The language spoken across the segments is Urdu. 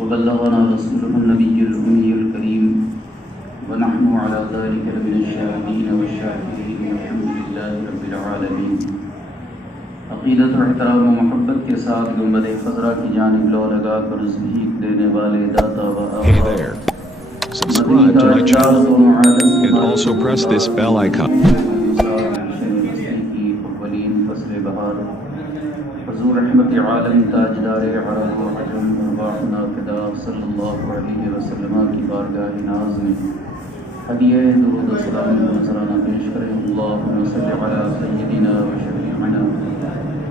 وبلغنا رسوله النبي الأمي الكريم ونحن على ذلك لمن الشاهدين والشاكرين والحمد لله رب العالمين۔ عقیدت و احترام و محبت کے ساتھ گنبد خضرا کی جانب لو لگا کر تسبیح دینے والے داتا و Hey there. Subscribe to my channel and also press this bell icon. حضور رحمت عالم تاجدار عرب و عجم ارواحنا فدا صلی اللہ علیہ وسلم کی بارگاہ ناز میں ہدیہ درود و سلام نذرانہ پیش کریں۔ اللہم صل علی سیدنا و شفیعنا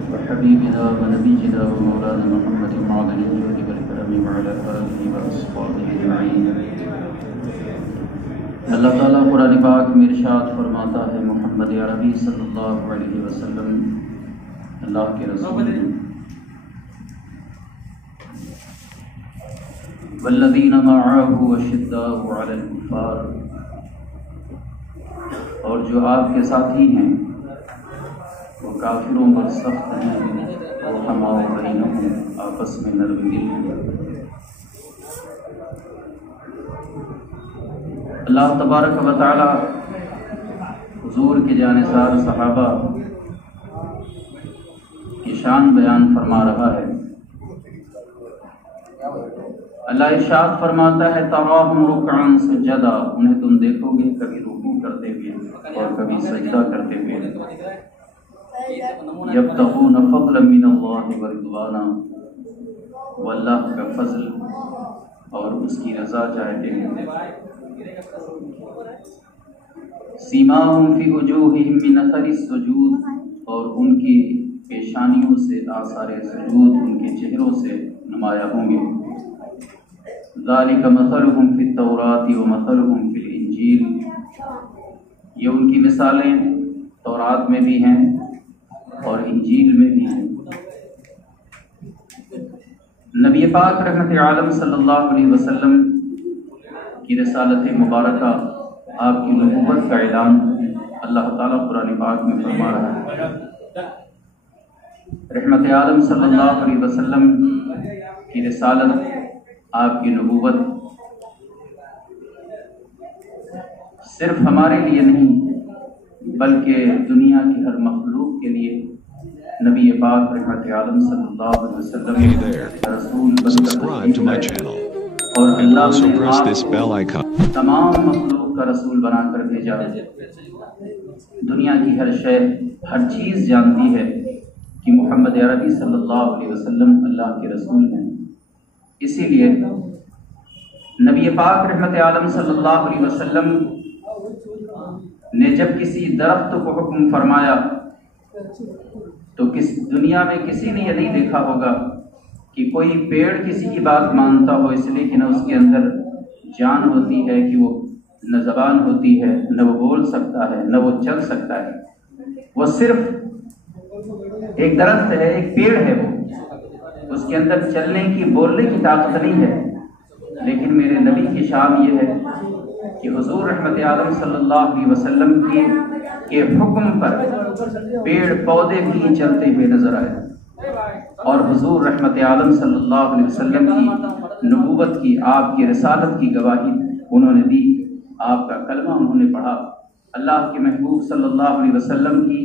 و حبیبنا و نبینا و مولانا محمد معدن الجود والکرم وعلی آلہ و اصحابہ اجمعین۔ اللہ تعالیٰ قرآن پاک میں ارشاد فرماتا ہے، محمد عربی صلی اللہ علیہ وسلم اللہ کے رسول ہیں، والذین معه اشداء علی الکفار، اور جو آپ کے ساتھی ہیں وہ کافروں پر سخت ہیں، رحماء بینہم، آپس میں نرم دل ہیں۔ اللہ تبارک و تعالی حضور کے جانثار صحابہ کی شان بیان فرما رہا ہے۔ اللہ ارشاد فرماتا ہے، تراہم رکعا سجدا، انہیں تم دیکھو گے کبھی رکوع کرتے ہوئے اور کبھی سجدہ کرتے ہوئے، یبتغون فضلا من اللہ ورضوانا، وہ اللہ کا فضل اور اس کی رضا چاہتے ہیں۔ سیماہم فی وجوہہم من اثر السجود، اور ان کی پیشانیوں سے آثار سجود ان کے چہروں سے نمایاں ہوں گے۔ ذالک مثلہم فی التوراۃ ومثلہم فی الانجیل، یہ ان کی مثالیں تورات میں بھی ہیں اور انجیل میں بھی ہیں۔ نبی پاک رحمت عالم صلی اللہ علیہ وسلم کی رسالت مبارکہ، آپ کی نبوت کا اعلان اللہ تعالیٰ قرآن پاک میں فرما رہا ہے۔ رحمت عالم صلی اللہ علیہ وسلم کی رسالت، آپ کی نبوت صرف ہمارے لیے نہیں بلکہ دنیا کی ہر مخلوق کے لیے نبی پاک رحمت عالم صلی اللہ علیہ وسلم رسول Subscribe to my channel اور and اللہ also نے press آپ this bell icon. تمام مخلوق کا رسول بنا کر بھیجا۔ دنیا کی ہر شے، ہر چیز جانتی ہے کہ محمد عربی صلی اللہ علیہ وسلم اللہ کے رسول ہیں۔ اسی لیے نبی پاک رحمت عالم صلی اللہ علیہ وسلم نے جب کسی درخت کو حکم فرمایا تو دنیا میں کسی نے یہ نہیں دیکھا ہوگا کہ کوئی پیڑ کسی کی بات مانتا ہو، اس لیے کہ نہ اس کے اندر جان ہوتی ہے، کہ وہ نہ زبان ہوتی ہے، نہ وہ بول سکتا ہے، نہ وہ چل سکتا ہے، وہ صرف ایک درخت ہے، ایک پیڑ ہے، وہ اس کے اندر چلنے کی، بولنے کی طاقت نہیں ہے۔ لیکن میرے نبی کی شان یہ ہے کہ حضور رحمت عالم صلی اللہ علیہ وسلم کے حکم پر پیڑ پودے بھی چلتے ہوئے نظر آئے، اور حضور رحمت عالم صلی اللہ علیہ وسلم کی نبوت کی، آپ کی رسالت کی گواہی انہوں نے دی، آپ کا کلمہ انہوں نے پڑھا۔ اللہ کے محبوب صلی اللہ علیہ وسلم کی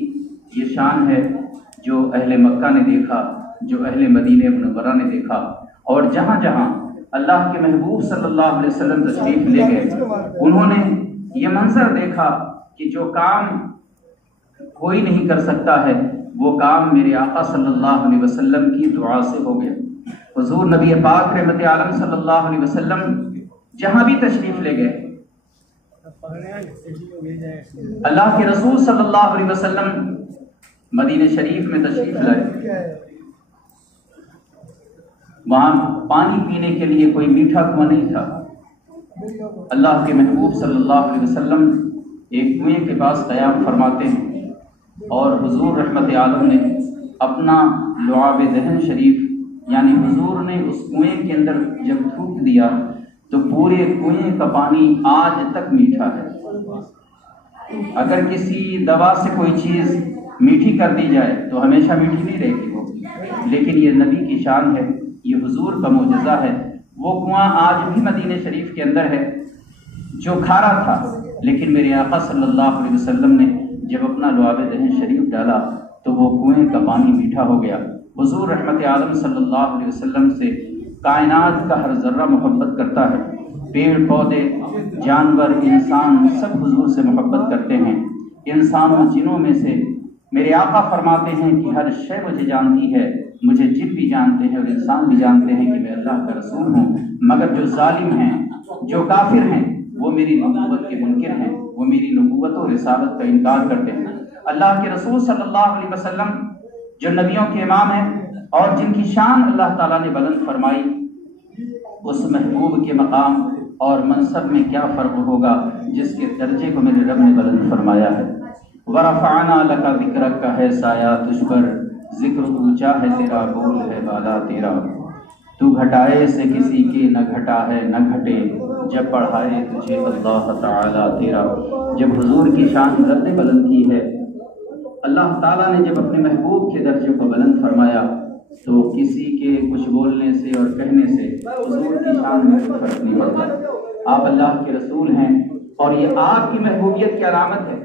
یہ شان ہے جو اہل مکہ نے دیکھا، جو اہل مدینہ منورہ نے دیکھا، اور جہاں جہاں اللہ کے محبوب صلی اللہ علیہ وسلم تشریف لے گئے انہوں نے یہ منظر دیکھا کہ جو کام کوئی نہیں کر سکتا ہے وہ کام میرے آقا صلی اللہ علیہ وسلم کی دعا سے ہو گیا۔ حضور نبی پاک رحمت عالم صلی اللہ علیہ وسلم جہاں بھی تشریف لے گئے، اللہ کے رسول صلی اللہ علیہ وسلم مدینہ شریف میں تشریف لائے، وہاں پانی پینے کے لیے کوئی میٹھا کنواں نہیں تھا۔ اللہ کے محبوب صلی اللہ علیہ وسلم ایک کنویں کے پاس قیام فرماتے ہیں، اور حضور رحمت عالم نے اپنا لعاب دہن شریف، یعنی حضور نے اس کنویں کے اندر جب تھوک دیا تو پورے کنویں کا پانی آج تک میٹھا ہے۔ اگر کسی دوا سے کوئی چیز میٹھی کر دی جائے تو ہمیشہ میٹھی نہیں رہے گی وہ، لیکن یہ نبی کی شان ہے، یہ حضور کا معجزہ ہے وہ کنواں آج بھی مدینہ شریف کے اندر ہے جو کھارا تھا، لیکن میرے آقا صلی اللہ علیہ وسلم نے جب اپنا لعاب دہن شریف ڈالا تو وہ کنویں کا پانی میٹھا ہو گیا۔ حضور رحمت عالم صلی اللہ علیہ وسلم سے کائنات کا ہر ذرہ محبت کرتا ہے، پیڑ پودے جانور انسان سب حضور سے محبت کرتے ہیں۔ انسانوں جنوں میں سے میرے آقا فرماتے ہیں کہ ہر شے مجھے جانتی ہے، مجھے جن بھی جانتے ہیں اور انسان بھی جانتے ہیں کہ میں اللہ کا رسول ہوں، مگر جو ظالم ہیں جو کافر ہیں وہ میری نبوت کے منکر ہیں، وہ میری نبوت و رسالت کا انکار کرتے ہیں۔ اللہ کے رسول صلی اللہ علیہ وسلم جو نبیوں کے امام ہیں اور جن کی شان اللہ تعالیٰ نے بلند فرمائی، اس محبوب کے مقام اور منصب میں کیا فرق ہوگا جس کے درجے کو میرے رب نے بلند فرمایا ہے۔ ورفعنا لک ذکرک کا ہے سایہ تجھ پر، ذکر اونچا ہے تیرا، بول ہے بالا تیرا۔ تو گھٹائے سے کسی کے نہ گھٹا ہے نہ گھٹے، جب پڑھائے تجھے اللہ تعالیٰ تیرا۔ جب حضور کی شان رب نے بلند کی ہے، اللہ تعالیٰ نے جب اپنے محبوب کے درجے کو بلند فرمایا تو کسی کے کچھ بولنے سے اور کہنے سے حضور کی شان میں کوئی فرق نہیں پڑتا۔ آپ اللہ کے رسول ہیں اور یہ آپ کی محبوبیت کی علامت ہے۔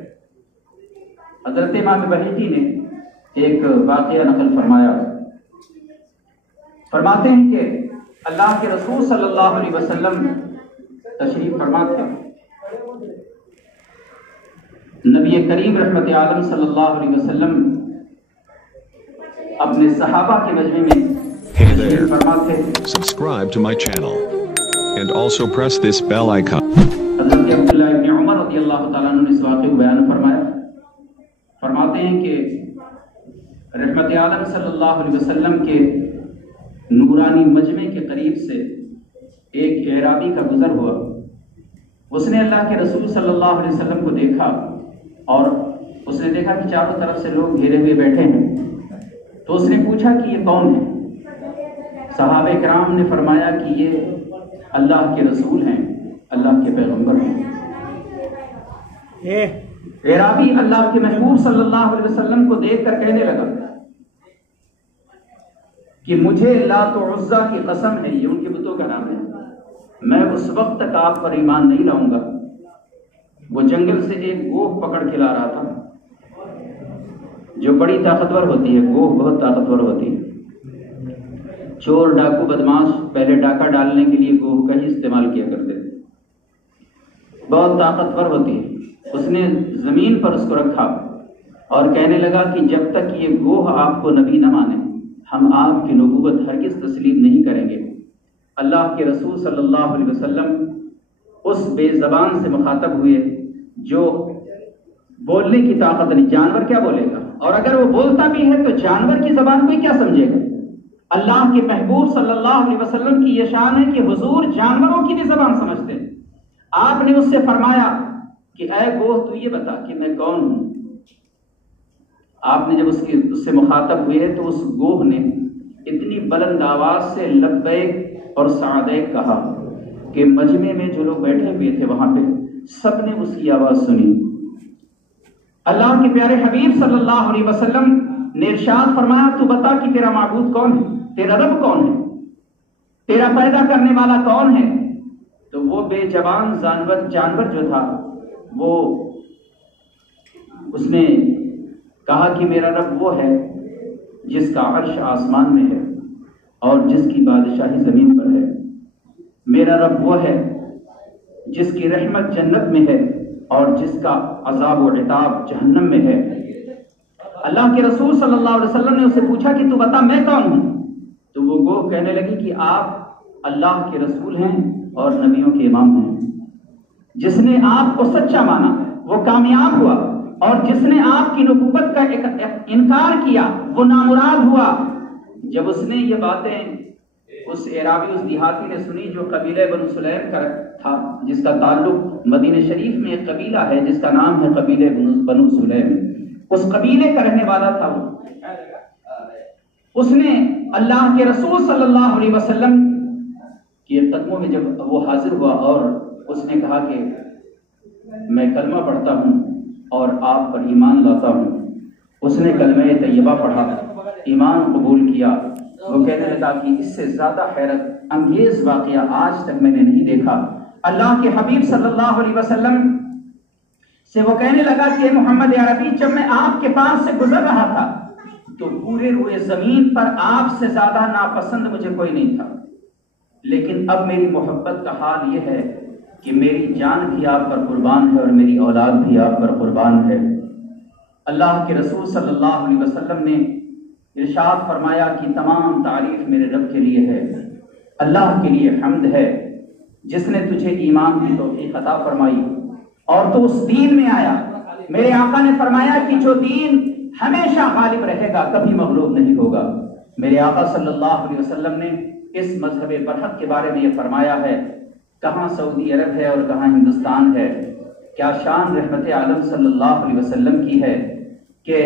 حضرت امام بہیقی نے ایک واقعہ نقل فرمایا، فرماتے ہیں کہ اللہ کے رسول صلی اللہ علیہ وسلم تشریف فرما تھے۔ نبی کریم رحمت عالم صلی اللہ علیہ وسلم اپنے صحابہ کے مجمع میں Hey there. تشریف فرما تھے۔ Subscribe to my channel and also press this bell icon. حضرت عبداللہ ابن عمر رضی اللہ تعالیٰ عنہ نے اس واقعے کو بیان فرمایا، فرماتے ہیں کہ رحمت عالم صلی اللہ علیہ وسلم کے نورانی مجمع کے قریب سے ایک اعرابی کا گزر ہوا۔ اس نے اللہ کے رسول صلی اللہ علیہ وسلم کو دیکھا اور اس نے دیکھا کہ چاروں طرف سے لوگ گھیرے ہوئے بیٹھے ہیں، تو اس نے پوچھا کہ یہ کون ہے؟ صحابہ کرام نے فرمایا کہ یہ اللہ کے رسول ہیں، اللہ کے پیغمبر ہیں۔ اعرابی اللہ کے محبوب صلی اللہ علیہ وسلم کو دیکھ کر کہنے لگا کہ مجھے لات و عزا کی قسم ہے، یہ ان کے بتوں کا نام ہے، میں اس وقت تک آپ پر ایمان نہیں لاؤں گا۔ وہ جنگل سے ایک گوہ پکڑ کے لا رہا تھا جو بڑی طاقتور ہوتی ہے، گوہ بہت طاقتور ہوتی ہے۔ چور ڈاکو بدماش پہلے ڈاکہ ڈالنے کے لیے گوہ کا ہی استعمال کیا کرتے تھے، بہت طاقتور ہوتی ہے۔ اس نے زمین پر اس کو رکھا اور کہنے لگا کہ جب تک یہ گوہ آپ کو نبی نہ مانے ہم آپ کی نبوت ہرگز تسلیم نہیں کریں گے۔ اللہ کے رسول صلی اللہ علیہ وسلم اس بے زبان سے مخاطب ہوئے جو بولنے کی طاقت نہیں، جانور کیا بولے گا، اور اگر وہ بولتا بھی ہے تو جانور کی زبان کوئی کیا سمجھے گا۔ اللہ کے محبوب صلی اللہ علیہ وسلم کی یہ شان ہے کہ حضور جانوروں کی بھی زبان سمجھتے ہیں۔ آپ نے اس سے فرمایا کہ اے گوہ تو یہ بتا کہ میں کون ہوں۔ آپ نے جب اس سے مخاطب ہوئے تو اس گوہ نے اتنی بلند آواز سے لبیک اور سعدیک کہا کہ مجمع میں جو لوگ بیٹھے ہوئے تھے وہاں پہ سب نے اس کی آواز سنی۔ اللہ کے پیارے حبیب صلی اللہ علیہ وسلم نے ارشاد فرمایا تو بتا کہ تیرا معبود کون ہے، تیرا رب کون ہے، تیرا پیدا کرنے والا کون ہے؟ تو وہ بے زبان جانور جو تھا وہ اس نے کہا کہ میرا رب وہ ہے جس کا عرش آسمان میں ہے اور جس کی بادشاہی زمین پر ہے، میرا رب وہ ہے جس کی رحمت جنت میں ہے اور جس کا عذاب و عتاب جہنم میں ہے۔ اللہ کے رسول صلی اللہ علیہ وسلم نے اسے پوچھا کہ تو بتا میں کون ہوں؟ تو وہ گوہ کہنے لگی کہ آپ اللہ کے رسول ہیں اور نبیوں کے امام ہیں۔ جس نے آپ کو سچا مانا وہ کامیاب ہوا، اور جس نے آپ کی نبوت کا انکار کیا وہ نامراد ہوا۔ جب اس نے یہ باتیں اس اعرابی اس دیہاتی نے سنی جو قبیلہ بنو سلیم کا تھا، جس کا تعلق مدینہ شریف میں ایک قبیلہ ہے جس کا نام ہے قبیلہ بنو سلیم، اس قبیلے کا رہنے والا تھا وہ۔ اس نے اللہ کے رسول صلی اللہ علیہ وسلم کے قدموں میں جب وہ حاضر ہوا اور اس نے کہا کہ میں کلمہ پڑھتا ہوں اور آپ پر ایمان لاتا ہوں، اس نے کلمہ طیبہ پڑھا، ایمان قبول کیا۔ وہ کہنے لگا کہ اس سے زیادہ حیرت انگیز واقعہ آج تک میں نے نہیں دیکھا۔ اللہ کے حبیب صلی اللہ علیہ وسلم سے وہ کہنے لگا کہ محمد عربی، جب میں آپ کے پاس سے گزر رہا تھا تو پورے روئے زمین پر آپ سے زیادہ ناپسند مجھے کوئی نہیں تھا، لیکن اب میری محبت کا حال یہ ہے کہ میری جان بھی آپ پر قربان ہے اور میری اولاد بھی آپ پر قربان ہے۔ اللہ کے رسول صلی اللہ علیہ وسلم نے ارشاد فرمایا کہ تمام تعریف میرے رب کے لیے ہے، اللہ کے لیے حمد ہے جس نے تجھے ایمان کی توفیق عطا فرمائی اور تو اس دین میں آیا۔ میرے آقا نے فرمایا کہ جو دین ہمیشہ غالب رہے گا، کبھی مغلوب نہیں ہوگا۔ میرے آقا صلی اللہ علیہ وسلم نے اس مذہب برحق کے بارے میں یہ فرمایا ہے، کہاں سعودی عرب ہے اور کہاں ہندوستان ہے، کیا شان رحمت عالم صلی اللہ علیہ وسلم کی ہے کہ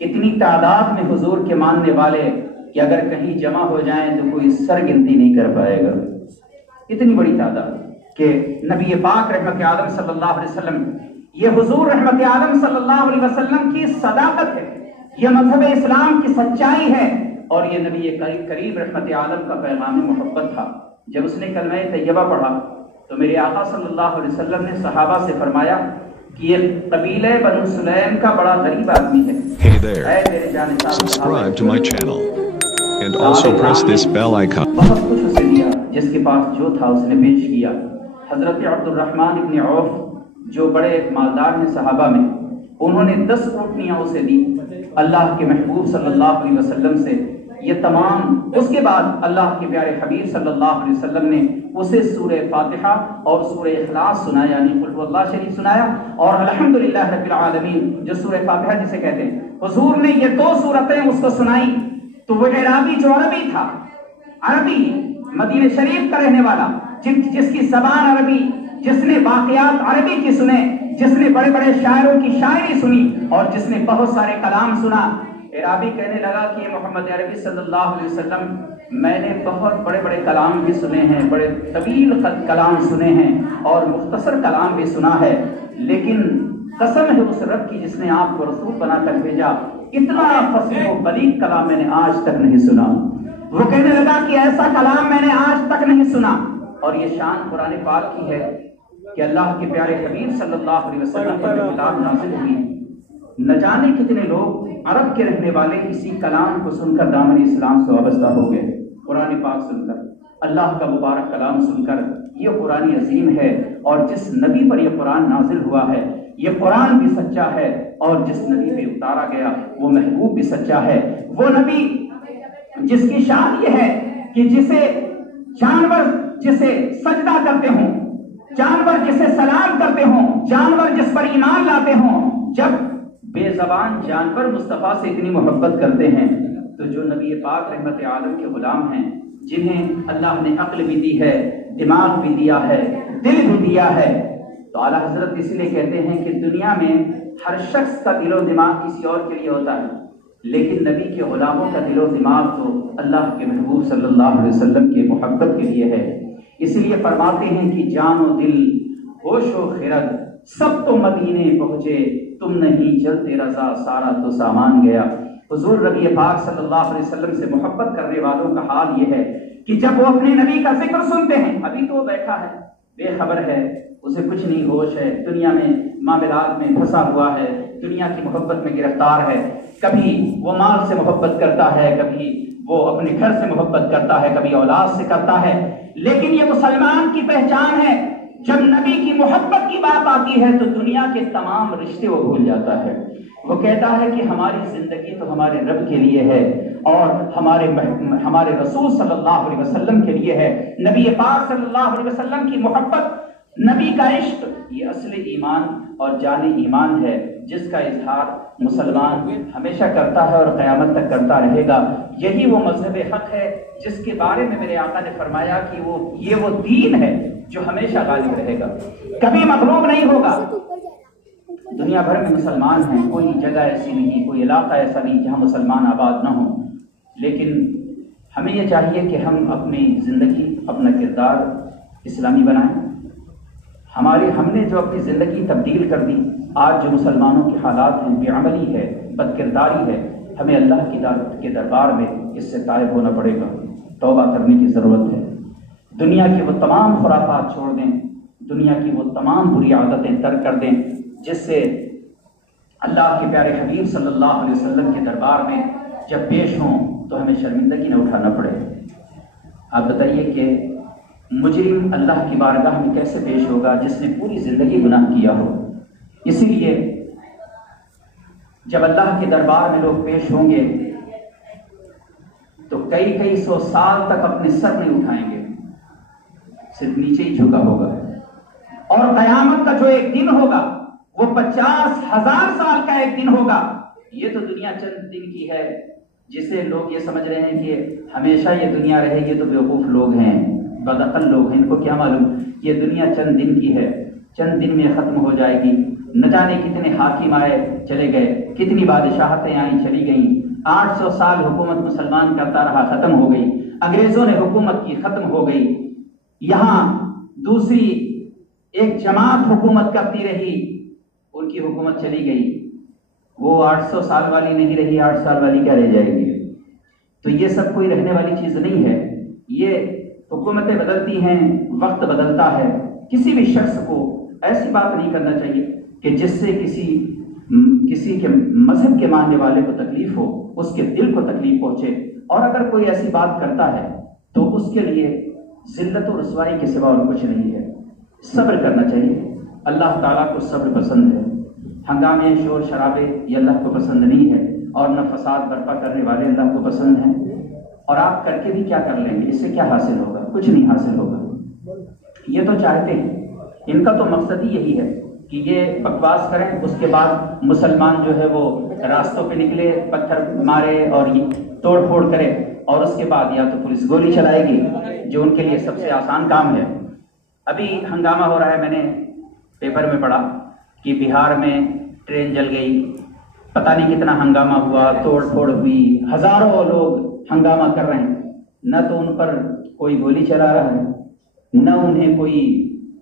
اتنی تعداد میں حضور کے ماننے والے کہ اگر کہیں جمع ہو جائیں تو کوئی سر گنتی نہیں کر پائے گا۔ اتنی بڑی تعداد کہ نبی پاک رحمت عالم صلی اللہ علیہ وسلم، یہ حضور رحمت عالم صلی اللہ علیہ وسلم کی صداقت ہے، یہ مذہب اسلام کی سچائی ہے، اور یہ نبی کریم رحمت عالم کا پیغام محبت تھا۔ جب اس نے کلمہ طیبہ پڑھا تو میرے آقا صلی اللہ علیہ وسلم نے صحابہ سے فرمایا کہ یہ قبیلہ بنو سلیم کا بڑا غریب آدمی ہے۔ Hey there, subscribe to my channel and also press this bell icon. بہت کچھ اسے دیا، جس کے پاس جو تھا اس نے پیش کیا۔ حضرت عبد الرحمن ابن عوف جو بڑے مالدار ہیں صحابہ میں، انہوں نے 10 اونٹنیاں اسے دی اللہ کے محبوب صلی اللہ علیہ وسلم سے۔ یہ تمام اس کے بعد اللہ کے پیارے حبیب صلی اللہ علیہ وسلم نے اسے سورہ فاتحہ اور سورہ اخلاص سنایا، یعنی قل هو اللہ شریف سنایا، اور الحمدللہ رب العالمین جو سورہ فاتحہ جسے کہتے ہیں، حضور نے یہ 2 سورتیں اس کو سنائی۔ تو وہ عربی جو عربی تھا، عربی مدینہ شریف کا رہنے والا، جس کی زبان عربی، جس نے واقعات عربی کی سنے، جس نے بڑے بڑے شاعروں کی شاعری سنی اور جس نے بہت سارے کلام سنا، عربی کہنے لگا کہ یہ محمد عربی صلی اللہ علیہ وسلم، میں نے بہت بڑے بڑے کلام بھی سنے ہیں، بڑے طویل کلام سنے ہیں اور مختصر کلام بھی سنا ہے، لیکن قسم ہے اس رب کی جس نے آپ کو رسول بنا کر بھیجا، اتنا فصیح و بلیغ کلام میں نے آج تک نہیں سنا۔ وہ کہنے لگا کہ ایسا کلام میں نے آج تک نہیں سنا۔ اور یہ شان قرآن پاک کی ہے کہ اللہ کے پیارے حبیب صلی اللہ علیہ وسلم پر کتاب نازل ہوئی، نہ جانے کتنے لوگ عرب کے رہنے والے اسی کلام کو سن کر دامن اسلام سے وابستہ ہو گئے۔ قرآن پاک سن کر، اللہ کا مبارک کلام سن کر، یہ قرآن عظیم ہے، اور جس نبی پر یہ قرآن نازل ہوا ہے یہ قرآن بھی سچا ہے، اور جس نبی پہ اتارا گیا وہ محبوب بھی سچا ہے۔ وہ نبی جس کی شان یہ ہے کہ جسے جانور جسے سجدہ کرتے ہوں، جانور جسے سلام کرتے ہوں، جانور جس پر ایمان لاتے ہوں، جب بے زبان جانور مصطفیٰ سے اتنی محبت کرتے ہیں تو جو نبی پاک رحمت عالم کے غلام ہیں، جنہیں اللہ نے عقل بھی دی ہے، دماغ بھی دیا ہے، دل بھی دیا ہے، تو اعلیٰ حضرت اس لیے کہتے ہیں کہ دنیا میں ہر شخص کا دل و دماغ کسی اور کے لیے ہوتا ہے، لیکن نبی کے غلاموں کا دل و دماغ تو اللہ کے محبوب صلی اللہ علیہ وسلم کی محبت کے لیے ہے۔ اس لیے فرماتے ہیں کہ جان و دل، ہوش و خرد سب تو مدینے پہنچے، تم نہیں چلتے رضا سارا تو سامان گیا۔ حضور نبی پاک صلی اللہ علیہ وسلم سے محبت کرنے والوں کا حال یہ ہے کہ جب وہ اپنے نبی کا ذکر سنتے ہیں، ابھی تو وہ بیٹھا ہے، بے خبر ہے، اسے کچھ نہیں ہوش ہے، دنیا میں معاملات میں پھنسا ہوا ہے، دنیا کی محبت میں گرفتار ہے، کبھی وہ مال سے محبت کرتا ہے، کبھی وہ اپنے گھر سے محبت کرتا ہے، کبھی اولاد سے کرتا ہے، لیکن یہ مسلمان کی پہچان ہے، جب نبی کی محبت کی بات آتی ہے تو دنیا کے تمام رشتے وہ بھول جاتا ہے۔ وہ کہتا ہے کہ ہماری زندگی تو ہمارے رب کے لیے ہے اور ہمارے رسول صلی اللہ علیہ وسلم کے لیے ہے۔ نبی پاک صلی اللہ علیہ وسلم کی محبت، نبی کا عشق، یہ اصل ایمان اور جان ایمان ہے، جس کا اظہار مسلمان ہمیشہ کرتا ہے اور قیامت تک کرتا رہے گا۔ یہی وہ مذہب حق ہے جس کے بارے میں میرے آقا نے فرمایا کہ یہ وہ دین ہے جو ہمیشہ غالب رہے گا، کبھی مغلوب نہیں ہوگا۔ دنیا بھر میں مسلمان ہیں، کوئی جگہ ایسی نہیں، کوئی علاقہ ایسا نہیں جہاں مسلمان آباد نہ ہوں، لیکن ہمیں یہ چاہیے کہ ہم اپنی زندگی، اپنا کردار اسلامی بنائیں۔ ہم نے جو اپنی زندگی تبدیل کر دی، آج جو مسلمانوں کے حالات ہیں، بے عملی ہے، بد کرداری ہے، ہمیں اللہ کی کے دربار میں اس سے تائب ہونا پڑے گا، توبہ کرنے کی ضرورت ہے۔ دنیا کی وہ تمام خرافات چھوڑ دیں، دنیا کی وہ تمام بری عادتیں ترک کر دیں جس سے اللہ کے پیارے حبیب صلی اللہ علیہ وسلم کے دربار میں جب پیش ہوں تو ہمیں شرمندگی نہ اٹھانا پڑے۔ آپ بتائیے کہ مجرم اللہ کی بارگاہ میں کیسے پیش ہوگا جس نے پوری زندگی گناہ کیا ہو؟ اسی لیے جب اللہ کے دربار میں لوگ پیش ہوں گے تو کئی سو سال تک اپنے سر نہیں اٹھائیں گے، صرف نیچے ہی جھکا ہوگا، اور قیامت کا جو ایک دن ہوگا وہ 50,000 سال کا ایک دن ہوگا۔ یہ تو دنیا چند دن کی ہے، جسے لوگ یہ سمجھ رہے ہیں کہ ہمیشہ یہ دنیا رہے گی، تو بیوقوف لوگ ہیں، بدعقل لوگ ہیں، ان کو کیا معلوم یہ دنیا چند دن کی ہے، چند دن میں ختم ہو جائے گی۔ نہ جانے کتنے حاکم آئے چلے گئے، کتنی بادشاہتیں آئیں چلی گئیں، 800 سال حکومت مسلمان کرتا رہا، ختم ہو گئی، انگریزوں نے حکومت کی، ختم ہو گئی، یہاں دوسری ایک جماعت حکومت کرتی رہی، ان کی حکومت چلی گئی، وہ 800 سال والی نہیں رہی، 8 سال والی کیا رہ جائے گی؟ تو یہ سب کوئی رہنے والی چیز نہیں ہے، یہ حکومتیں بدلتی ہیں، وقت بدلتا ہے۔ کسی بھی شخص کو ایسی بات نہیں کرنا چاہیے کہ جس سے کسی کے مذہب کے ماننے والے کو تکلیف ہو، اس کے دل کو تکلیف پہنچے، اور اگر کوئی ایسی بات کرتا ہے تو اس کے لیے ذلت و رسوائی کے سوا اور کچھ نہیں ہے۔ صبر کرنا چاہیے، اللہ تعالیٰ کو صبر پسند ہے، ہنگامے شور شرابے یہ اللہ کو پسند نہیں ہے، اور نہ فساد برپا کرنے والے اللہ کو پسند ہیں۔ اور آپ کر کے بھی کیا کر لیں گے؟ اس سے کیا حاصل ہوگا؟ کچھ نہیں حاصل ہوگا۔ یہ تو چاہتے ہیں، ان کا تو مقصد ہی یہی ہے کہ یہ بکواس کریں، اس کے بعد مسلمان جو ہے وہ راستوں پہ نکلے، پتھر مارے اور یہ توڑ پھوڑ کرے، اور اس کے بعد یا تو پولیس گولی چلائے گی جو ان کے لیے سب سے آسان کام ہے۔ ابھی ہنگامہ ہو رہا ہے، میں نے پیپر میں پڑھا کہ بہار میں ٹرین جل گئی، پتہ نہیں کتنا ہنگامہ ہوا، توڑ پھوڑ ہوئی، ہزاروں لوگ ہنگامہ کر رہے ہیں، نہ تو ان پر کوئی گولی چلا رہا ہے، نہ انہیں کوئی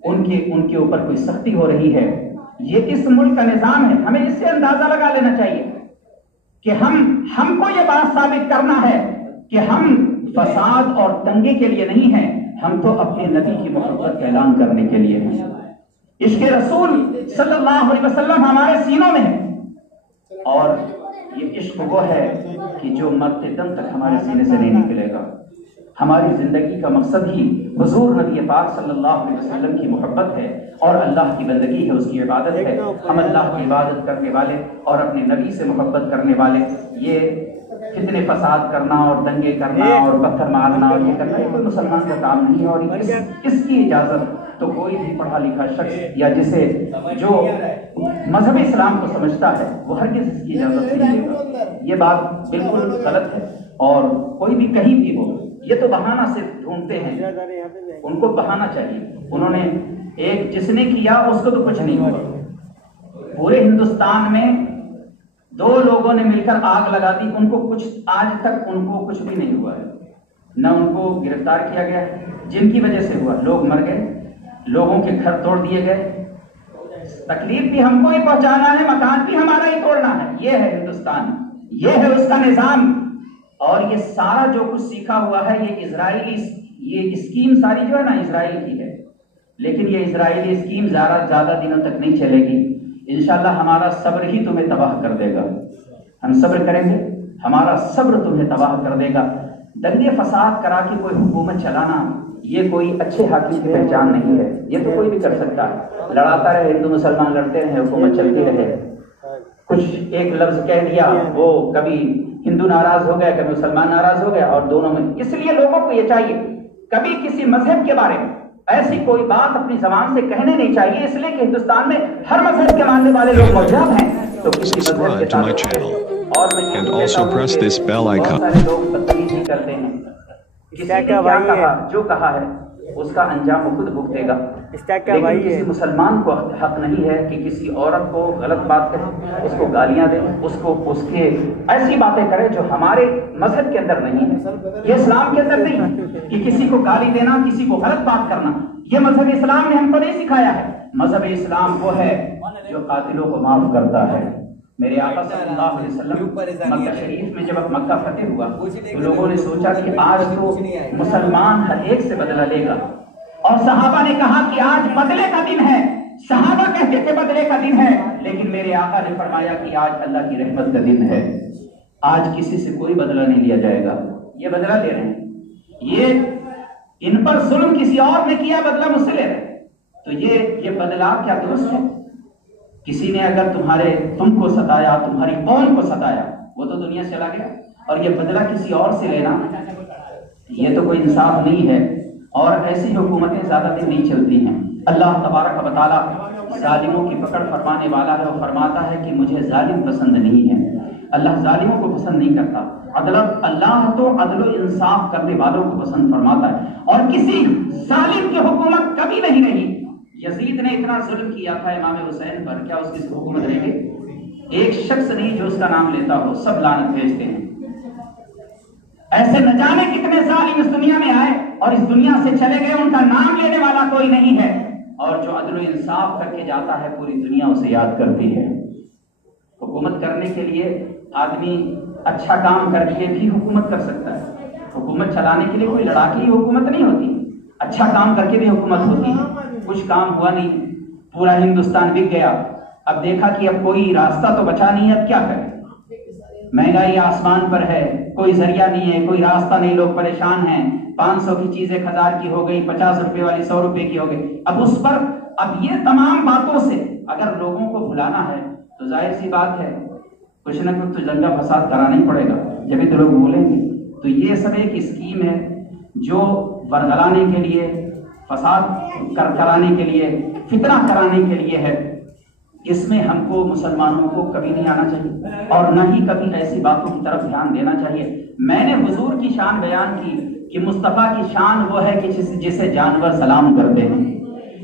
ان کے اوپر کوئی سختی ہو رہی ہے۔ یہ اس ملک کا نظام ہے، ہمیں اس سے اندازہ لگا لینا چاہیے کہ ہم کو یہ بات ثابت کرنا ہے کہ ہم فساد اور دنگے کے لیے نہیں ہیں، ہم تو اپنے نبی کی محبت کا اعلان کرنے کے لیے ہیں۔ عشق رسول صلی اللہ علیہ وسلم ہمارے سینوں میں ہے، اور یہ عشق وہ ہے کہ جو مرتے دم تک ہمارے سینے سے نہیں نکلے گا۔ ہماری زندگی کا مقصد ہی حضور نبی پاک صلی اللہ علیہ وسلم کی محبت ہے، اور اللہ کی بندگی ہے، اس کی عبادت ہے۔ ہم اللہ کی عبادت کرنے والے اور اپنے نبی سے محبت کرنے والے یہ کتنے فساد کرنا اور دنگے کرنا اور پتھر مارنا اور یہ کرنا، یہ کوئی مسلمان کا کام نہیں ہے، اور اس کی اجازت تو کوئی بھی پڑھا لکھا شخص یا جو مذہب اسلام کو سمجھتا ہے وہ ہرگز اس کی اجازت نہیں دے گا۔ یہ بات بالکل غلط ہے، اور کوئی بھی کہیں بھی ہو، یہ تو بہانہ صرف ڈھونڈتے ہیں، ان کو بہانہ چاہیے۔ انہوں نے جس نے کیا اس کو تو کچھ نہیں ہوا، پورے ہندوستان میں 2 لوگوں نے مل کر آگ لگا دی، ان کو کچھ آج تک ان کو کچھ بھی نہیں ہوا ہے، نہ ان کو گرفتار کیا گیا، جن کی وجہ سے ہوا لوگ مر گئے، لوگوں کے گھر توڑ دیے گئے، تکلیف بھی ہم کو ہی پہنچانا ہے، مکان بھی ہمارا ہی توڑنا ہے۔ یہ ہے ہندوستان، یہ ہے اس کا نظام، اور یہ سارا جو کچھ سیکھا ہوا ہے یہ اسکیم ساری جو ہے نا اسرائیل کی ہے، لیکن یہ اسرائیلی اسکیم زیادہ دنوں تک نہیں چلے گی۔ انشاءاللہ ہمارا صبر ہی تمہیں تباہ کر دے گا، ہم صبر کریں گے، ہمارا صبر تمہیں تباہ کر دے گا۔ دنگے فساد کرا کے کوئی حکومت چلانا یہ کوئی اچھے حاکم کی پہچان نہیں ہے، یہ تو کوئی بھی کر سکتا ہے، لڑاتا رہے، ہندو مسلمان لڑتے رہے، حکومت چلتی رہے، کچھ ایک لفظ کہہ دیا، وہ کبھی ہندو ناراض ہو گیا، کبھی مسلمان ناراض ہو گیا، اور دونوں میں۔ اس لیے لوگوں کو یہ چاہیے کبھی کسی مذہب کے بارے میں ایسی کوئی بات اپنی زبان سے کہنے نہیں چاہیے، اس لیے کہ ہندوستان میں ہر مذہب کے ماننے والے لوگ موجود ہیں، تو کسی مذہب کے ساتھ اور میں یہ بہت سارے لوگ بدتمیزی کرتے ہیں، کسی نے کیا کہا، جو کہا ہے اس کا انجام وہ خود بھگتے گا، لیکن کسی مسلمان کو حق نہیں ہے کہ کسی عورت کو غلط بات کرے، اس کو گالیاں دے، اس کے ایسی باتیں کرے جو ہمارے مذہب کے اندر نہیں ہے، یہ اسلام کے اندر نہیں ہے کہ کسی کو گالی دینا، کسی کو غلط بات کرنا، یہ مذہب اسلام نے ہم کو نہیں سکھایا ہے۔ مذہب اسلام وہ ہے جو قاتلوں کو معاف کرتا ہے، میرے آقا صلی اللہ علیہ وسلم مکہ شریف میں جب مکہ فتح ہوا تو لوگوں نے سوچا کہ آج تو مسلمان ہر ایک سے بدلہ لے گا، اور صحابہ نے کہا کہ آج بدلے کا دن ہے، صحابہ کہتے تھے بدلے کا دن ہے، لیکن میرے آقا نے فرمایا کہ آج اللہ کی رحمت کا دن ہے، آج کسی سے کوئی بدلہ نہیں لیا جائے گا، یہ بدلہ لے رہے ہیں، یہ ان پر ظلم کسی اور نے کیا، بدلہ مجھ سے لے رہے ہیں، تو یہ بدلہ کیا درست ہے؟ کسی نے اگر تم کو ستایا، تمہاری قوم کو ستایا، وہ تو دنیا سے چلا گیا، اور یہ بدلہ کسی اور سے لینا یہ تو کوئی انصاف نہیں ہے، اور ایسی حکومتیں زیادہ دن نہیں چلتی ہیں۔ اللہ تبارک و تعالی ظالموں کی پکڑ فرمانے والا ہے، وہ فرماتا ہے کہ مجھے ظالم پسند نہیں ہے، اللہ ظالموں کو پسند نہیں کرتا، اللہ تو عدل و انصاف کرنے والوں کو پسند فرماتا ہے، اور کسی ظالم کی حکومت کبھی نہیں رہی۔ یزید نے اتنا ظلم کیا تھا امام حسین پر، کیا اس کی حکومت رہے گی؟ ایک شخص نہیں جو اس کا نام لیتا ہو، سب لعنت بھیجتے ہیں۔ ایسے نہ جانے کتنے ظالم اس دنیا میں آئے اور اس دنیا سے چلے گئے، ان کا نام لینے والا کوئی نہیں ہے، اور جو عدل و انصاف کر کے جاتا ہے پوری دنیا اسے یاد کرتی ہے۔ حکومت کرنے کے لیے آدمی اچھا کام کر کے بھی حکومت کر سکتا ہے، حکومت چلانے کے لیے کوئی لڑاکی حکومت نہیں ہوتی، اچھا کام کر کے بھی حکومت ہوتی ہے۔ کچھ کام ہوا نہیں، پورا ہندوستان بک گیا، اب دیکھا کہ اب کوئی راستہ تو بچا نہیں، اب کیا کریں؟ مہنگائی آسمان پر ہے، کوئی ذریعہ نہیں ہے، کوئی راستہ نہیں، لوگ پریشان ہیں، 500 کی چیز 1000 کی ہو گئی، 50 روپے والی 100 روپے کی ہو گئی، اب اس پر یہ تمام باتوں سے اگر لوگوں کو بھلانا ہے تو ظاہر سی بات ہے کچھ نہ کچھ تو دنگا فساد کرانا ہی پڑے گا، جبھی تو لوگ بولیں گے۔ تو یہ سب ایک اسکیم ہے جو ورگلانے کے لیے، فساد کرانے کے لیے، فتنہ کرانے کے لیے ہے۔ اس میں ہم کو مسلمانوں کو کبھی نہیں آنا چاہیے، اور نہ ہی کبھی ایسی باتوں کی طرف دھیان دینا چاہیے۔ میں نے حضور کی شان بیان کی کہ مصطفیٰ کی شان وہ ہے کہ جسے جانور سلام کرتے ہیں،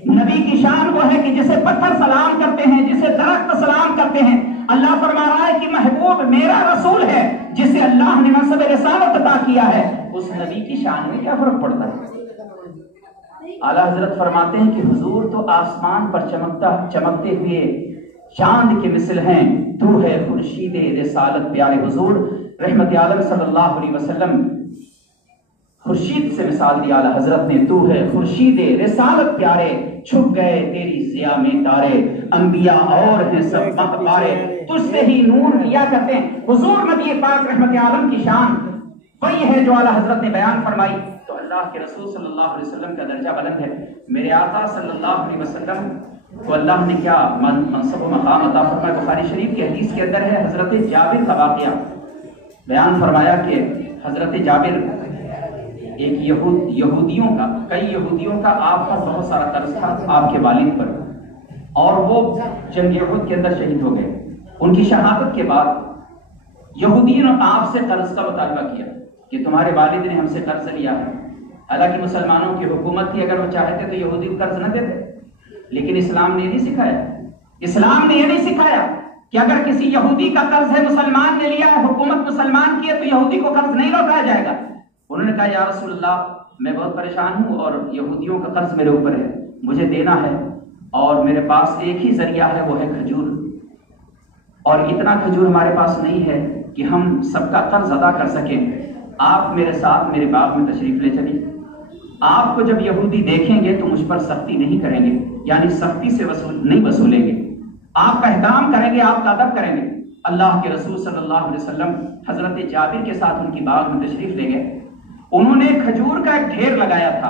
نبی کی شان وہ ہے کہ جسے پتھر سلام کرتے ہیں، جسے درخت سلام کرتے ہیں۔ اللہ فرما رہا ہے کہ محبوب میرا رسول ہے جسے اللہ نے منصب رسالت عطا کیا ہے، اس نبی کی شان میں کیا فرق پڑتا ہے؟ اعلیٰ حضرت فرماتے ہیں کہ حضور تو آسمان پر چمکتے ہوئے چاند کے مثل ہیں، تو ہے خورشید رسالت پیارے حضور رحمت عالم صلی اللہ علیہ وسلم خورشید سے مثال دی اعلیٰ حضرت نے، تو ہے خورشید رسالت پیارے، چھپ گئے تیری ضیاء میں تارے، انبیاء اور ہیں سب ماہ پارے، تجھ سے ہی نور لیا کرتے ہیں۔ حضور نبی پاک رحمت عالم کی شان وہی ہے جو اعلیٰ حضرت نے بیان فرمائی، تو اللہ کے رسول صلی اللہ علیہ وسلم کا درجہ بلند ہے۔ میرے آقا صلی اللہ علیہ وسلم کو اللہ نے کیا منصب و مقام عطا فرمایا۔ بخاری شریف کی حدیث کے اندر ہے، حضرت جابر کا واقعہ بیان فرمایا کہ حضرت جابر ایک کئی یہودیوں کا آپ پر بہت سارا قرض تھا آپ کے والد پر، اور وہ جنگ احد کے اندر شہید ہو گئے۔ ان کی شہادت کے بعد یہودیوں نے آپ سے قرض کا مطالبہ کیا کہ تمہارے والد نے ہم سے قرض لیا ہے۔ حالانکہ مسلمانوں کی حکومت تھی، اگر وہ چاہتے تو یہودی کو قرض نہ دیتے، لیکن اسلام نے یہ نہیں سکھایا، اسلام نے یہ نہیں سکھایا کہ اگر کسی یہودی کا قرض ہے، مسلمان نے لیا ہے، حکومت مسلمان کی ہے، تو یہودی کو قرض نہیں لوٹایا جائے گا۔ انہوں نے کہا یا رسول اللہ میں بہت پریشان ہوں اور یہودیوں کا قرض میرے اوپر ہے، مجھے دینا ہے، اور میرے پاس ایک ہی ذریعہ ہے، وہ ہے کھجور، اور اتنا کھجور ہمارے پاس نہیں ہے کہ ہم سب کا قرض ادا کر سکیں۔ آپ میرے ساتھ میرے باغ میں تشریف لے چلیے، آپ کو جب یہودی دیکھیں گے تو مجھ پر سختی نہیں کریں گے، یعنی سختی سے نہیں وصولیں گے، آپ کا احترام کریں گے، آپ کا ادب کریں گے۔ اللہ کے رسول صلی اللہ علیہ وسلم حضرت جابر کے ساتھ ان کی باغ میں تشریف لے گئے۔ انہوں نے کھجور کا ایک ڈھیر لگایا تھا،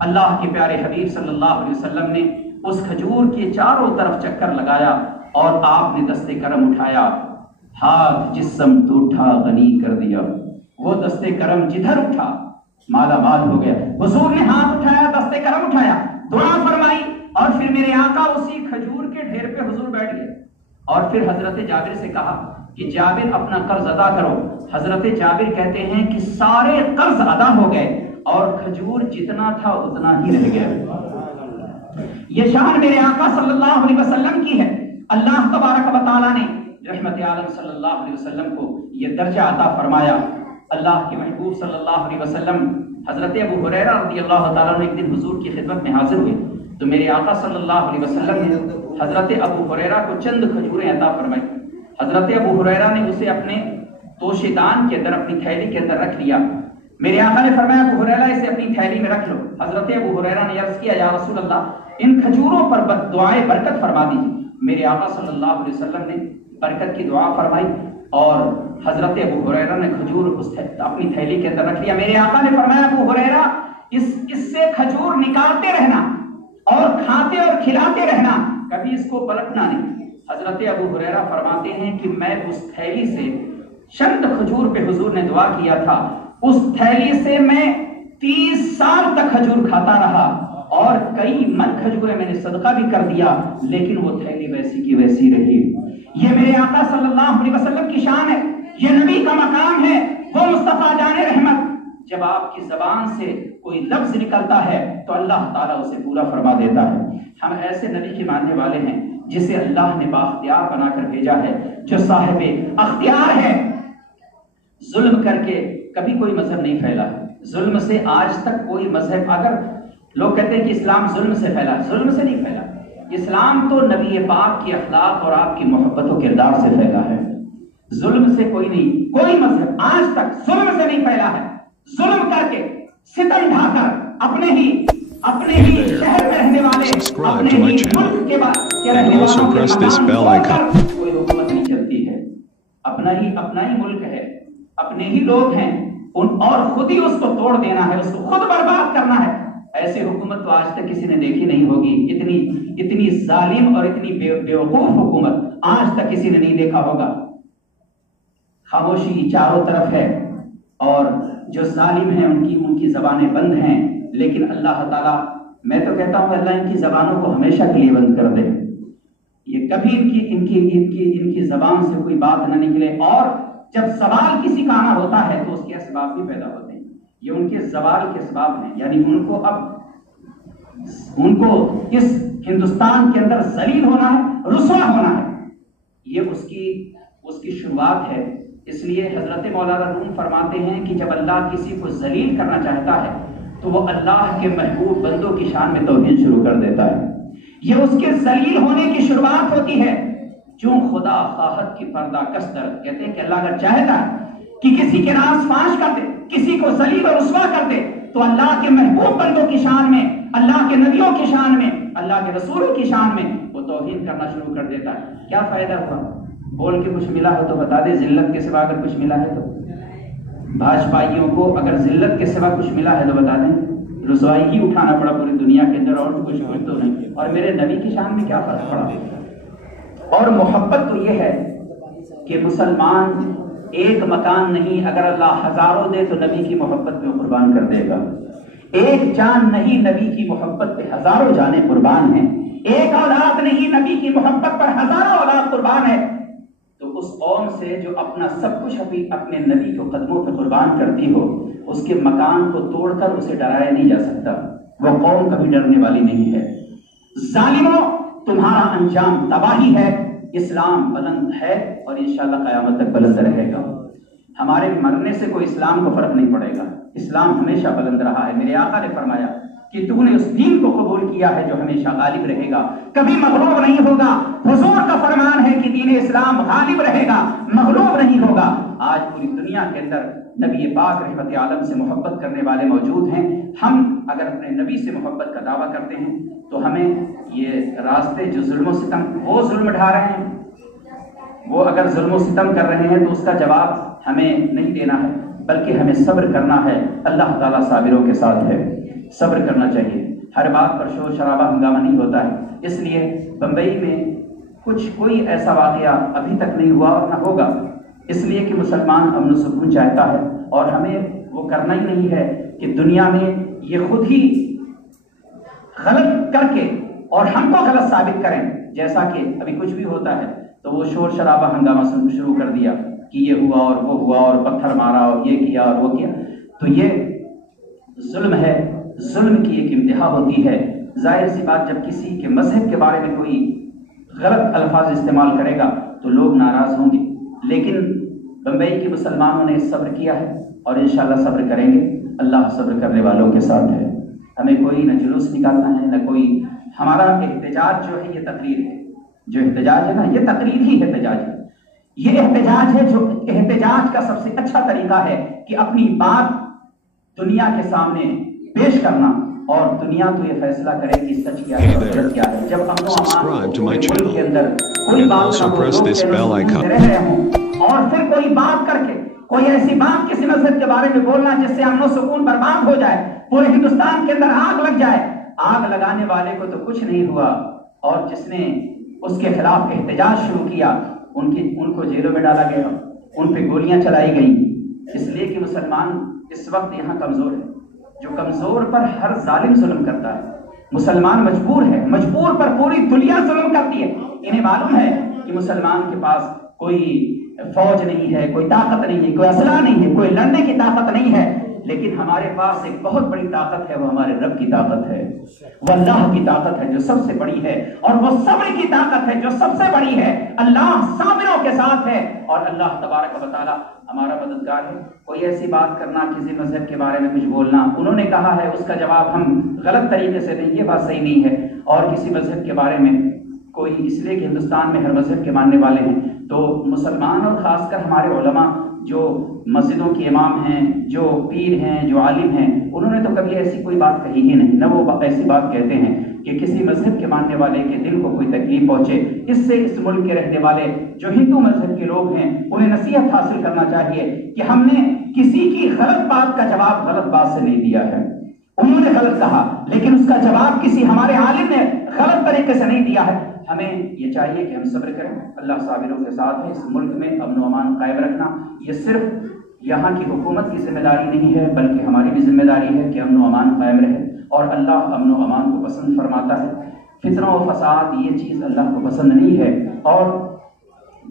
اللہ کے پیارے حبیب صلی اللہ علیہ وسلم نے اس کھجور کے چاروں طرف چکر لگایا اور آپ نے دستے کرم اٹھایا، ہاتھ جسم ٹوٹا غنی کر دیا، وہ دستے کرم جدھر اٹھا مالا مال ہو گیا۔ حضور نے ہاتھ اٹھایا، دستے کرم اٹھایا، دعا فرمائی، اور پھر میرے آقا اسی کھجور کے ڈھیر پہ حضور بیٹھ گئے، اور پھر حضرت جابر سے کہا کہ جابر اپنا قرض ادا کرو۔ حضرت جابر کہتے ہیں کہ سارے قرض ادا ہو گئے اور کھجور جتنا تھا اتنا ہی رہ گیا۔ یہ شان میرے آقا صلی اللہ علیہ وسلم کی ہے۔ اللہ تبارک و تعالیٰ نے رحمت عالم صلی اللہ علیہ وسلم کو یہ درجہ عطا فرمایا۔ اللہ کے محبوب صلی اللہ علیہ وسلم حضرت ابو ہریرہ رضی اللہ تعالیٰ عنہ ایک دن حضور کی خدمت میں حاضر ہوئے، تو میرے آقا صلی اللہ علیہ وسلم نے حضرت ابو ہریرہ کو چند کھجوریں عطا فرمائی۔ حضرت ابو ہریرہ نے اسے اپنے توشیدان کے اندر، اپنی تھیلی کے اندر رکھ لیا۔ میرے آقا نے فرمایا ابو ہریرہ اسے اپنی تھیلی میں رکھ لو۔ حضرت ابو ہریرہ نے عرض کیا یا رسول اللہ ان کھجوروں پر دعائیں برکت فرما دیجیے۔ میرے آقا صلی اللہ علیہ وسلم نے برکت کی دعا فرمائی اور حضرت ابو ہریرہ نے کھجور اپنی تھیلی کے اندر رکھ لیا۔ میرے آقا نے فرمایا ابو ہریرہ اس سے کھجور نکالتے رہنا اور کھاتے اور کھلاتے رہنا، کبھی اس کو پلٹنا نہیں۔ حضرت ابو ہریرہ فرماتے ہیں کہ میں اس تھیلی سے چند کھجور پہ حضور نے دعا کیا تھا، اس تھیلی سے میں 30 سال تک کھجور کھاتا رہا اور کئی من کھجوریں میں نے صدقہ بھی کر دیا، لیکن وہ تھیلی ویسی کی ویسی رہی۔ یہ میرے آقا صلی اللہ علیہ وسلم کی شان ہے، یہ نبی کا مقام ہے، وہ مصطفیٰ جان رحمت۔ جب آپ کی زبان سے کوئی لفظ نکلتا ہے تو اللہ تعالیٰ اسے پورا فرما دیتا ہے۔ ہم ایسے نبی کے ماننے والے ہیں جسے اللہ نے بااختیار بنا کر بھیجا ہے، جو صاحب اختیار ہے۔ ظلم کر کے کبھی کوئی مذہب نہیں پھیلا، ظلم سے آج تک کوئی مذہب، اگر لوگ کہتے ہیں کہ اسلام ظلم سے پھیلا، ظلم سے نہیں پھیلا۔ اسلام تو نبی پاک کی اخلاق اور آپ کی محبت و کردار سے پھیلا ہے، ظلم سے کوئی نہیں، کوئی مذہب آج تک ظلم سے نہیں پھیلا ہے۔ ظلم کر کے، ستم ڈھا کر، اپنے ہی شہر میں رہنے والے، اپنے ہی ملک کے رہنے والوں کے کوئی حکومت نہیں چلتی ہے۔ اپنا ہی ملک ہے، اپنے ہی لوگ ہیں، اور خود ہی اس کو توڑ دینا ہے، اس کو خود برباد کرنا ہے۔ ایسی حکومت تو آج تک کسی نے دیکھی نہیں ہوگی، اتنی ظالم اور اتنی بیوقوف حکومت آج تک کسی نے نہیں دیکھا ہوگا۔ خاموشی چاروں طرف ہے اور جو ظالم ہیں ان کی زبانیں بند ہیں، لیکن اللہ تعالیٰ، میں تو کہتا ہوں اللہ ان کی زبانوں کو ہمیشہ کے لیے بند کر دے، یہ کبھی ان کی زبان سے کوئی بات نہ نکلے، اور جب سوال کسی کا آنا ہوتا ہے تو اس کے اسباب بھی پیدا ہوتے ہیں، یہ ان کے زوال کے اسباب ہیں، یعنی ان کو اس ہندوستان کے اندر ذلیل ہونا ہے، رسوا ہونا ہے، یہ اس کی شروعات ہے۔ اس لیے حضرت مولانا روم فرماتے ہیں کہ جب اللہ کسی کو ذلیل کرنا چاہتا ہے تو وہ اللہ کے محبوب بندوں کی شان میں توہین شروع کر دیتا ہے، یہ اس کے ذلیل ہونے کی شروعات ہوتی ہے۔ چون خدا خواہد کی پردہ کستر، کہتے ہیں کہ اللہ اگر چاہتا ہے کہ کسی کے راز فاش کر دے، کسی کو ذلیل اور رسوا کر دے، تو اللہ کے محبوب بندوں کی شان میں، اللہ کے نبیوں کی شان میں، اللہ کے رسولوں کی شان میں وہ توہین کرنا شروع کر دیتا ہے۔ کیا فائدہ ہوا؟ بول کے کچھ ملا ہو تو بتا دے، ذلت کے سوا اگر کچھ ملا ہے تو، بھاجپائیوں کو اگر ذلت کے سوا کچھ ملا ہے تو بتا دیں، رسوائی ہی اٹھانا پڑا پوری دنیا کے اندر، اور کچھ تو نہیں، اور میرے نبی کی شان میں کیا فرق پڑا؟ اور محبت تو یہ ہے کہ مسلمان ایک مکان نہیں، اگر اللہ ہزاروں دے تو نبی کی محبت میں قربان کر دے گا۔ ایک جان نہیں، نبی کی محبت پہ ہزاروں جانیں قربان ہیں۔ ایک اولاد نہیں، نبی کی محبت پر ہزاروں اولاد قربان ہے۔ تو اس قوم سے جو اپنا سب کچھ اپنے نبی کے قدموں پہ قربان کرتی ہو، اس کے مکان کو توڑ کر اسے ڈرایا نہیں جا سکتا، وہ قوم کبھی ڈرنے والی نہیں ہے۔ ظالموں، تمہارا انجام تباہی ہے، اسلام بلند ہے اور انشاءاللہ قیامت تک بلند رہے گا۔ ہمارے مرنے سے کوئی اسلام کو فرق نہیں پڑے گا، اسلام ہمیشہ بلند رہا ہے۔ میرے آقا نے فرمایا کہ تو نے اس دین کو قبول کیا ہے جو ہمیشہ غالب رہے گا، کبھی مغلوب نہیں ہوگا۔ حضور کا فرمان ہے کہ دین اسلام غالب رہے گا، مغلوب نہیں ہوگا۔ آج پوری دنیا کے اندر نبی پاک رحمت عالم سے محبت کرنے والے موجود ہیں۔ ہم اگر اپنے نبی سے محبت کا دعویٰ کرتے ہیں تو ہمیں یہ راستے جو ظلم و ستم، وہ ظلم ڈھا رہے ہیں، وہ اگر ظلم و ستم کر رہے ہیں تو اس کا جواب ہمیں نہیں دینا ہے، بلکہ ہمیں صبر کرنا ہے۔ اللہ تعالیٰ صابروں کے ساتھ ہے، صبر کرنا چاہیے۔ ہر بات پر شور شرابہ ہنگامہ نہیں ہوتا ہے، اس لیے بمبئی میں کوئی ایسا واقعہ ابھی تک نہیں ہوا اور نہ ہوگا، اس لیے کہ مسلمان امن و سکون چاہتا ہے، اور ہمیں وہ کرنا ہی نہیں ہے کہ دنیا میں یہ خود ہی غلط کر کے اور ہم کو غلط ثابت کریں۔ جیسا کہ ابھی کچھ بھی ہوتا ہے تو وہ شور شرابہ ہنگامہ شروع کر دیا کہ یہ ہوا اور وہ ہوا اور پتھر مارا اور یہ کیا اور وہ کیا، تو یہ ظلم ہے، ظلم کی ایک انتہا ہوتی ہے۔ ظاہر سی بات، جب کسی کے مذہب کے بارے میں کوئی غلط الفاظ استعمال کرے گا تو لوگ ناراض ہوں گے، لیکن بمبئی کے مسلمانوں نے صبر کیا ہے اور انشاءاللہ صبر کریں گے۔ اللہ صبر کرنے والوں کے ساتھ ہے۔ ہمیں کوئی نہ جلوس نکالنا ہے، نہ کوئی، ہمارا احتجاج جو ہے یہ تقریر ہے، جو احتجاج ہے نا یہ تقریر ہی احتجاج ہے۔ یہ احتجاج ہے جو احتجاج کا سب سے اچھا طریقہ ہے کہ اپنی بات دنیا کے سامنے پیش کرنا اور دنیا تو یہ فیصلہ کرے کہ سچ کیا ہے غلط کیا ہے. جب امن و امان کے اندر کوئی بات نہ ہو، لوگ رہ رہے ہوں اور پھر کوئی بات کر کے کوئی ایسی بات کسی مذہب کے بارے میں بولنا جس سے امن و سکون برباد ہو جائے، پورے ہندوستان کے اندر آگ لگ جائے. آگ لگانے والے کو تو کچھ نہیں ہوا، اور جس نے اس کے خلاف احتجاج شروع کیا ان کو جیلوں میں ڈالا گیا، ان پہ گولیاں چلائی گئیں، اس لیے کہ مسلمان اس وقت یہاں کمزور ہے. جو کمزور پر ہر ظالم ظلم کرتا ہے، مسلمان مجبور ہے، مجبور پر پوری دنیا ظلم کرتی ہے. انہیں معلوم ہے کہ مسلمان کے پاس کوئی فوج نہیں ہے، کوئی طاقت نہیں ہے، کوئی اسلحہ نہیں ہے، کوئی لڑنے کی طاقت نہیں ہے، لیکن ہمارے پاس ایک بہت بڑی طاقت ہے، وہ ہمارے رب کی طاقت ہے، وہ اللہ کی طاقت ہے جو سب سے بڑی ہے، اور وہ صبر کی طاقت ہے جو سب سے بڑی ہے. اللہ صابروں کے ساتھ ہے اور اللہ تبارک و تعالی ہمارا مددگار ہے. کوئی ایسی بات کرنا، کسی مذہب کے بارے میں کچھ بولنا، انہوں نے کہا ہے اس کا جواب ہم غلط طریقے سے دیں، یہ بات صحیح نہیں ہے. اور کسی مذہب کے بارے میں کوئی، اس لیے کہ ہندوستان میں ہر مذہب کے ماننے والے ہیں، تو مسلمان اور خاص کر ہمارے علماء جو مسجدوں کے امام ہیں، جو پیر ہیں، جو عالم ہیں، انہوں نے تو کبھی ایسی کوئی بات کہی ہی نہیں، نہ وہ ایسی بات کہتے ہیں کہ کسی مذہب کے ماننے والے کے دل کو کوئی تکلیف پہنچے. اس سے اس ملک کے رہنے والے جو ہندو مذہب کے لوگ ہیں انہیں نصیحت حاصل کرنا چاہیے کہ ہم نے کسی کی غلط بات کا جواب غلط بات سے نہیں دیا ہے. انہوں نے غلط کہا لیکن اس کا جواب کسی ہمارے عالم نے غلط طریقے سے نہیں دیا ہے. ہمیں یہ چاہیے کہ ہم صبر کریں، اللہ صابروں کے ساتھ ہے. اس ملک میں امن و امان قائم رکھنا یہ صرف یہاں کی حکومت کی ذمہ داری نہیں ہے، بلکہ ہماری بھی ذمہ داری ہے کہ امن و امان قائم رہے، اور اللہ امن و امان کو پسند فرماتا ہے. فتنہ و فساد یہ چیز اللہ کو پسند نہیں ہے، اور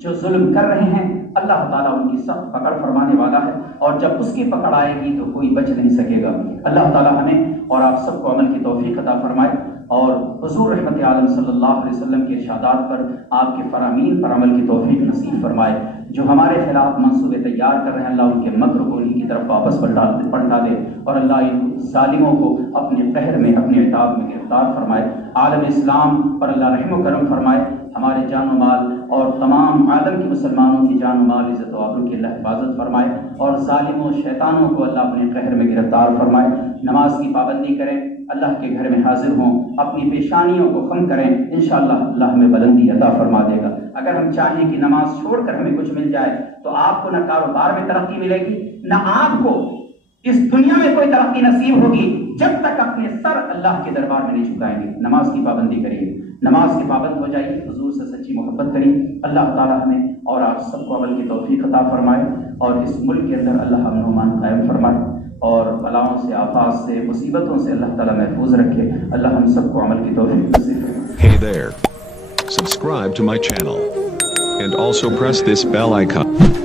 جو ظلم کر رہے ہیں اللہ تعالیٰ ان کی سخت پکڑ فرمانے والا ہے، اور جب اس کی پکڑ آئے گی تو کوئی بچ نہیں سکے گا. اللہ تعالیٰ ہمیں اور آپ سب کو عمل کی توفیق عطا فرمائے، اور حضور رحمت عالم صلی اللہ علیہ وسلم کے ارشادات پر، آپ کے فرامین پر عمل کی توفیق نصیب فرمائے. جو ہمارے خلاف منصوبے تیار کر رہے ہیں اللہ ان کے مکر کو انہی کی طرف واپس پلٹا دے، اور اللہ ان ظالموں کو اپنے قہر میں، اپنے عتاب میں گرفتار فرمائے. عالم اسلام پر اللہ رحم و کرم فرمائے. ہمارے جان و مال اور تمام عالم کے مسلمانوں کی جان و مال، عزت و آبرو کی اللہ حفاظت فرمائے، اور ظالموں شیطانوں کو اللہ اپنے قہر میں گرفتار فرمائے. نماز کی پابندی کریں، اللہ کے گھر میں حاضر ہوں، اپنی پیشانیوں کو خم کریں، انشاءاللہ اللہ ہمیں بلندی عطا فرما دے گا. اگر ہم چاہیں کہ نماز چھوڑ کر ہمیں کچھ مل جائے تو آپ کو نہ کاروبار میں ترقی ملے گی، نہ آپ کو اس دنیا میں کوئی ترقی نصیب ہوگی جب تک اپنے سر اللہ کے دربار میں نہیں جھکائیں گے. نماز کی پابندی کریے، نماز کی پابند ہو جائیے، حضور سے سچی محبت کریے. اللہ تعالی ہمیں اور آپ سب کو عمل کی توفیق عطا فرمائے، اور اس ملک کے اندر اللہ امن و امان قائم فرمائے، اور بلاؤں سے، آفات سے، مصیبتوں سے اللہ تعالیٰ محفوظ رکھے. اللہ ہم سب کو عمل کی توفیق نصیب کرے. Hey there. Subscribe to my channel. And also press this bell icon.